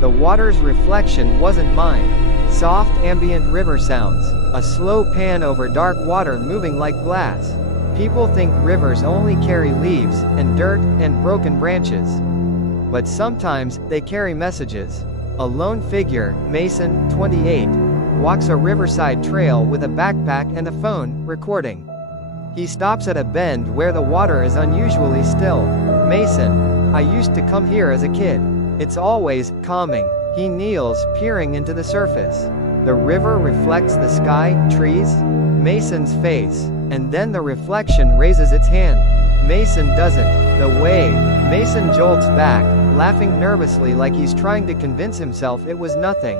The water's reflection wasn't mine. Soft ambient river sounds. A slow pan over dark water moving like glass. People think rivers only carry leaves, and dirt, and broken branches. But sometimes, they carry messages. A lone figure, Mason, 28, walks a riverside trail with a backpack and a phone, recording. He stops at a bend where the water is unusually still. Mason, I used to come here as a kid. It's always calming. He kneels, peering into the surface. The river reflects the sky, trees, Mason's face, and then the reflection raises its hand. Mason doesn't. The wave. Mason jolts back, laughing nervously like he's trying to convince himself it was nothing.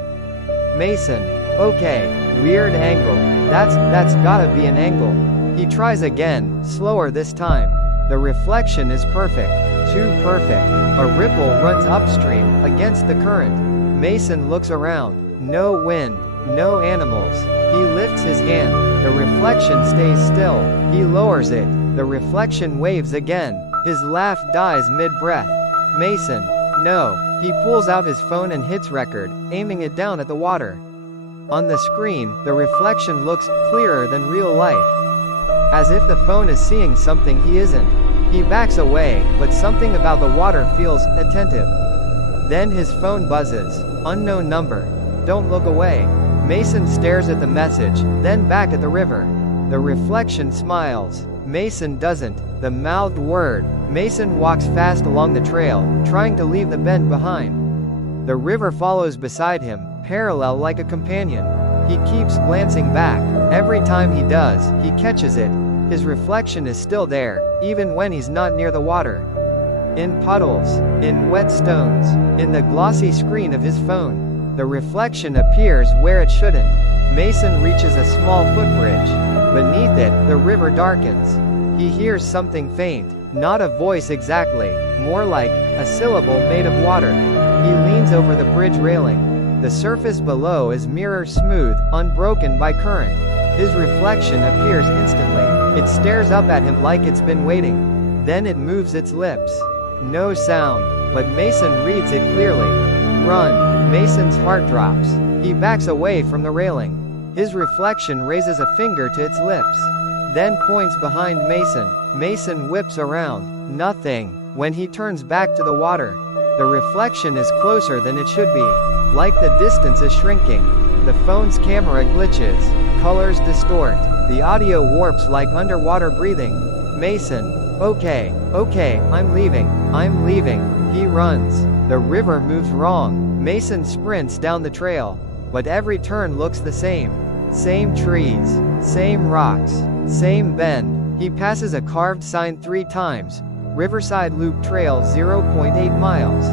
Mason. Okay. Weird angle. That's gotta be an angle. He tries again, slower this time. The reflection is perfect. Too perfect. A ripple runs upstream, against the current. Mason looks around. No wind. No animals. He lifts his hand. The reflection stays still. He lowers it. The reflection waves again. His laugh dies mid-breath. Mason. No. He pulls out his phone and hits record, aiming it down at the water. On the screen, the reflection looks clearer than real life. As if the phone is seeing something he isn't. He backs away, but something about the water feels attentive. Then his phone buzzes. Unknown number. Don't look away. Mason stares at the message, then back at the river. The reflection smiles. Mason doesn't. The mouthed word. Mason walks fast along the trail, trying to leave the bend behind. The river follows beside him, parallel like a companion. He keeps glancing back. Every time he does, he catches it. His reflection is still there, even when he's not near the water. In puddles, in wet stones, in the glossy screen of his phone. The reflection appears where it shouldn't. Mason reaches a small footbridge. Beneath it, the river darkens. He hears something faint, not a voice exactly, more like a syllable made of water. He leans over the bridge railing. The surface below is mirror smooth, unbroken by current. His reflection appears instantly. It stares up at him like it's been waiting. Then it moves its lips. No sound, but Mason reads it clearly. Run. Mason's heart drops. He backs away from the railing. His reflection raises a finger to its lips. Then points behind Mason. Mason whips around. Nothing. When he turns back to the water, the reflection is closer than it should be. Like the distance is shrinking. The phone's camera glitches. Colors distort. The audio warps like underwater breathing. Mason. Okay, I'm leaving. He runs. The river moves wrong. Mason sprints down the trail. But every turn looks the same. Same trees. Same rocks. Same bend. He passes a carved sign 3 times. Riverside Loop Trail 0.8 miles.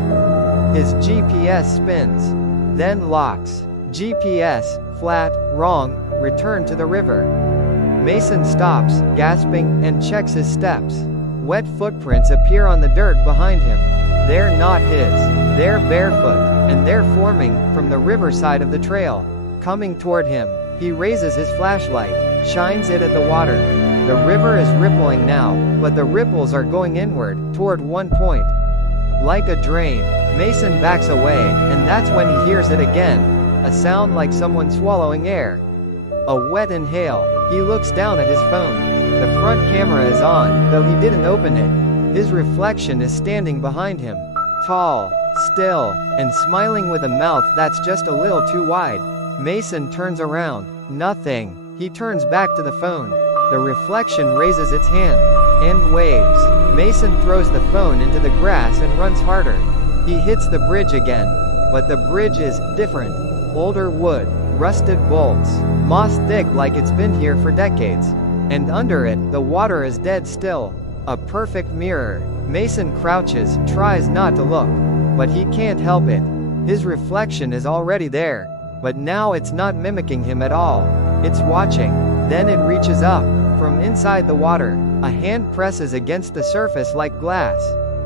His GPS spins. Then locks. GPS, flat, wrong, return to the river. Mason stops, gasping, and checks his steps. Wet footprints appear on the dirt behind him. They're not his. They're barefoot, and they're forming from the riverside of the trail. Coming toward him, he raises his flashlight, shines it at the water. The river is rippling now, but the ripples are going inward, toward one point. Like a drain, Mason backs away, and that's when he hears it again. A sound like someone swallowing air. A wet inhale. He looks down at his phone. The front camera is on, though he didn't open it. His reflection is standing behind him. Tall, still, and smiling with a mouth that's just a little too wide. Mason turns around. Nothing. He turns back to the phone. The reflection raises its hand. And waves. Mason throws the phone into the grass and runs harder. He hits the bridge again. But the bridge is different. Older wood. Rusted bolts. Moss thick like it's been here for decades. And under it, the water is dead still. A perfect mirror. Mason crouches, tries not to look. But he can't help it. His reflection is already there. But now it's not mimicking him at all. It's watching. Then it reaches up. From inside the water, a hand presses against the surface like glass.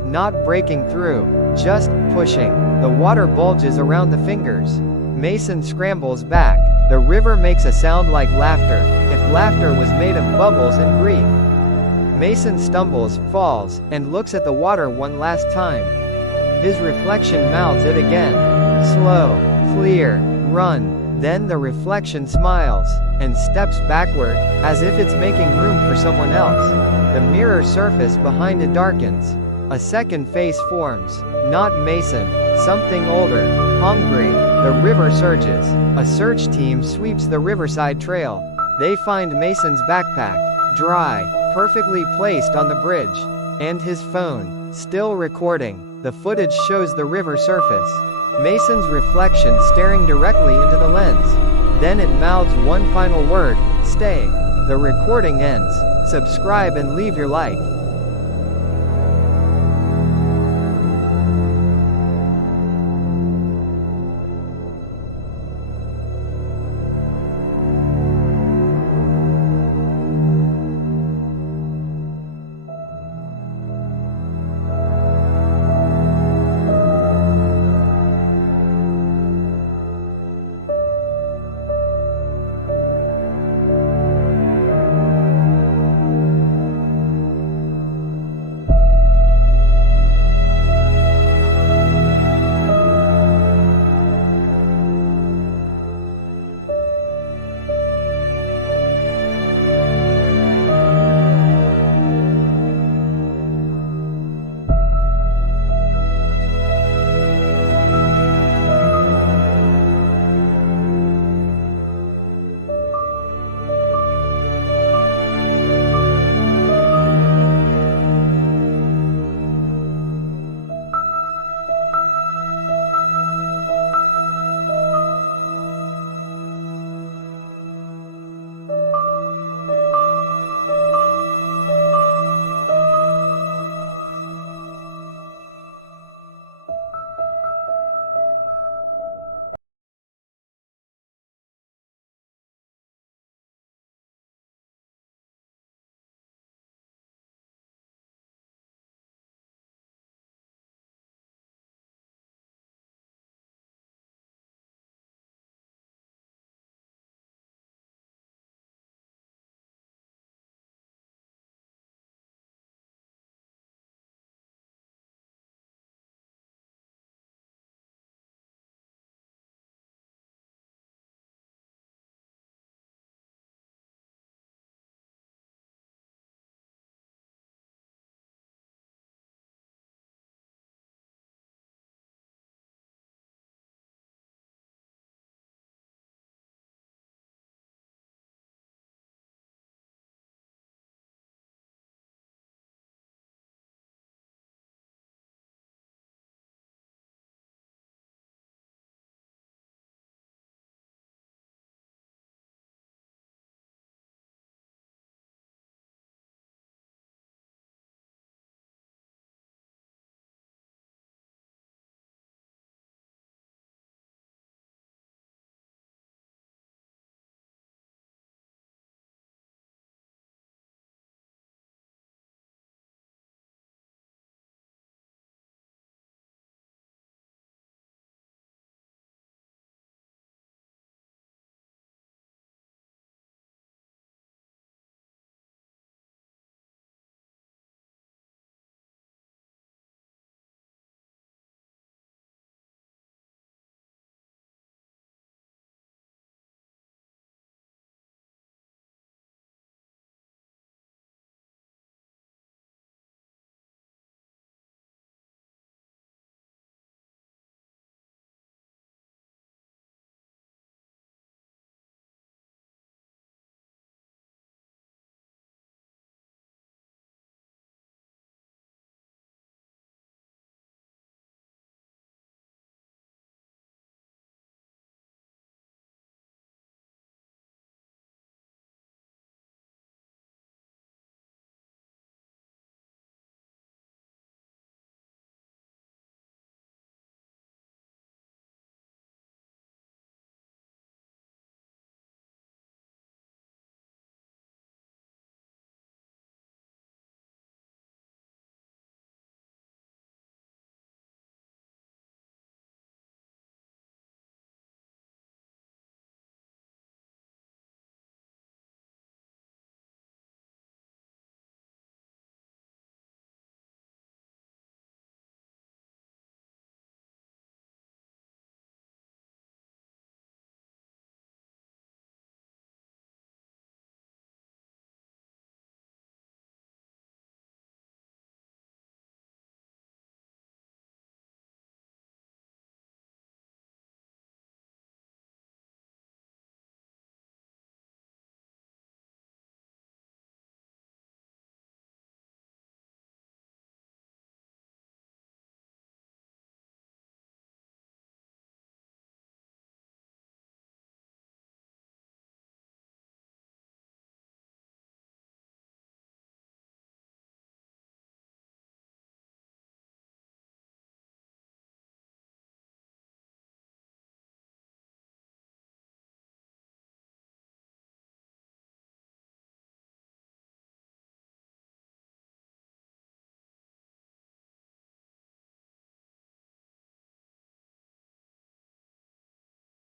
Not breaking through, just pushing. The water bulges around the fingers. Mason scrambles back. The river makes a sound like laughter, if laughter was made of bubbles and grief. Mason stumbles, falls, and looks at the water one last time. His reflection mouths it again. Slow, clear, run. Then the reflection smiles, and steps backward, as if it's making room for someone else. The mirror surface behind it darkens. A second face forms. Not Mason, something older, hungry. The river surges. A search team sweeps the riverside trail. They find Mason's backpack, dry, perfectly placed on the bridge. And his phone, still recording. The footage shows the river surface. Mason's reflection staring directly into the lens. Then it mouths one final word, stay. The recording ends. Subscribe and leave your like.